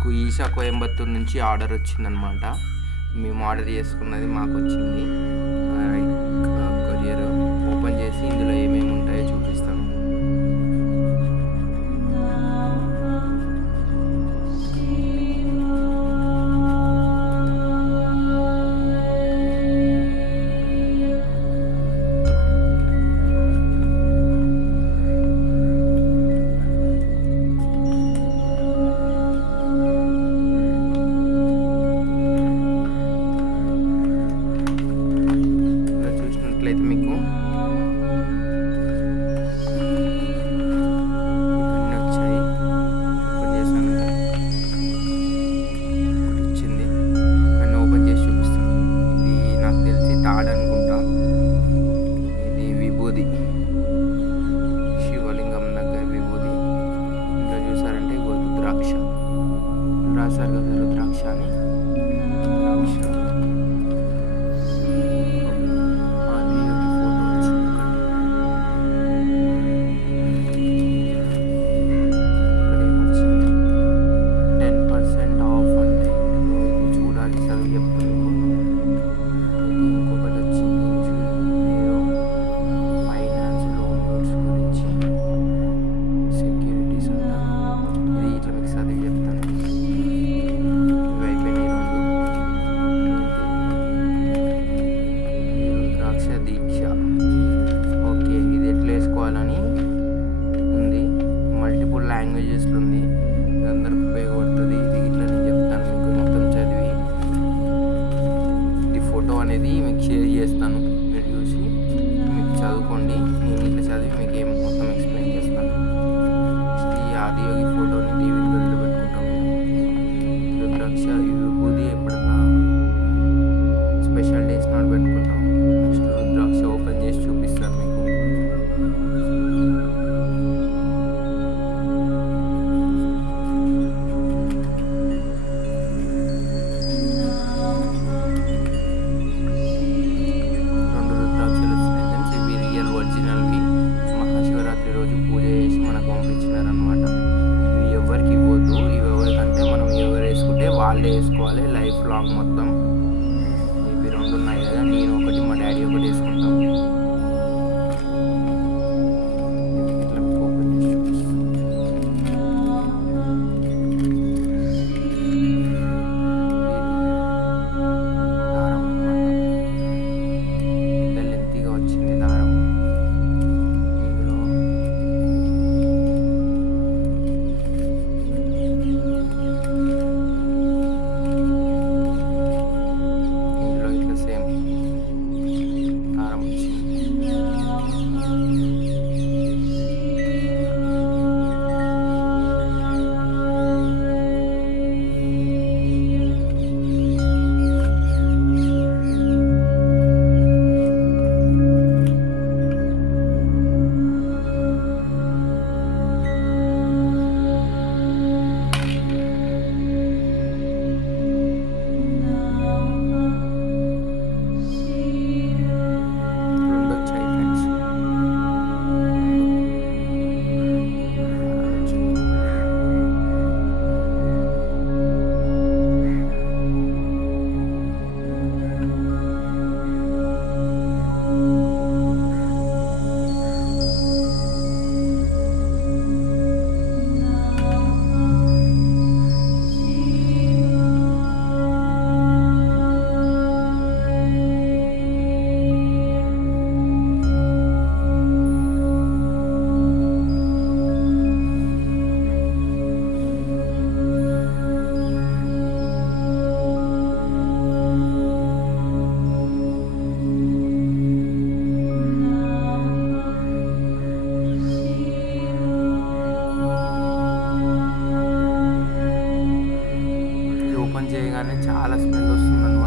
మాకు ఈషా కోయంబత్తూర్ నుంచి ఆర్డర్ వచ్చిందనమాట. మేము ఆర్డర్ చేసుకున్నది మాకు వచ్చింది. కొరియర్ ఓపెన్ చేసి ఇందులో ఏమేమి ఉంటాయో చూపిస్తాను. చూసినట్లయితే మీకు ఇవన్నీ వచ్చాయి. ఓపెన్ చేశాను, వచ్చింది. ఇవన్నీ ఓపెన్ చేసి చూపిస్తాను. ఇది నాకు తెలిసి తాడు అనుకుంటా. ఇది విభూది, శివలింగం దగ్గర విభూది. ఇంకా చూసారంటే రుద్రాక్ష రాశారు కదా, రుద్రాక్ష అని. రుద్రాక్ష దీక్ష. ఓకే, ఇది ఎట్లా వేసుకోవాలని ఉంది. మల్టిపుల్ లాంగ్వేజెస్లో ఉంది. ఇది అందరికి ఉపయోగపడుతుంది. ఇది ఇట్లా నేను చెప్తాను మీకు మొత్తం చదివి. ఇది ఫోటో అనేది మీకు షేర్ చేస్తాను, మీరు చూసి మీకు చదువుకోండి. నేను ఇట్లా చదివి మీకు ఏం మొత్తం ఎక్స్ప్లెయిన్ చేస్తాను. ఈ ఆదియోగి ఫోటోని దేవుని గదిలో పెట్టుకుంటాం. రుద్రాక్ష ఈ విభూది ఎప్పుడన్నా స్పెషల్ డేస్ నాడు పెట్టుకుంటాం. నెక్స్ట్ రుద్రాక్ష ఓపెన్ చేసి చూపిస్తాను మీకు. రెండు రుద్రాక్షలు వచ్చినాయి ఫ్రెండ్స్. ఇవి రియల్ ఒరిజినల్వి. మహాశివరాత్రి రోజు పూజ చేసి మనకు పంపించినారనమాట. ఇవి ఎవరికి ఇవ్వద్దు. ఇవి ఎవరికంటే మనం ఎవరు వేసుకుంటే వాళ్ళే వేసుకోవాలి లైఫ్ లాంగ్ మొత్తం. ఇవి రెండు ఉన్నాయి కదా, నేను ఒకటి మా డాడీ ఒకటి వేసుకుంటాం. ఇట్లా ఓపెన్ చేసి చూపిస్తాను. దారం అన్నమాట. పెద్ద లెంతీగా వచ్చింది దారం. ఇందులో ఇట్లా సేమ్ దారం వచ్చింది. రెండు వచ్చాయి ఫ్రెండ్స్. ఓపెన్ చేయగానే చాలా స్మెల్ వస్తుందన్నమాట.